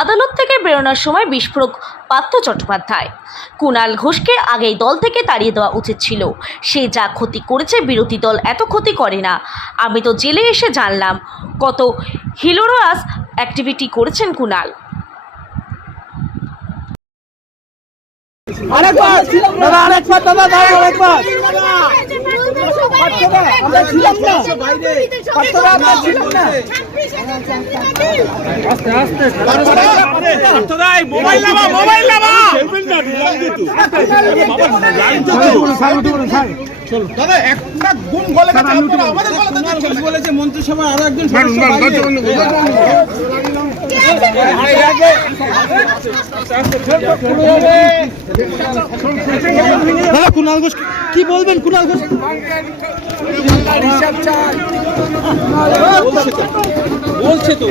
আদালত থেকে বেরোনোর সময় বিস্ফোরক পার্থ চট্টোপাধ্যায়। কুণাল ঘোষকে আগেই দল থেকে তাড়িয়ে দেওয়া উচিত ছিল। সে যা ক্ষতি করেছে বিরোধী দল এত ক্ষতি করে না। আমি তো জেলে এসে জানলাম কত হিলোরাস অ্যাক্টিভিটি করেছেন কুণাল। মন্ত্রিসভা আরো একজন কুণাল ঘোষ কি বলবেন? কুণাল ঘোষ বলছে তো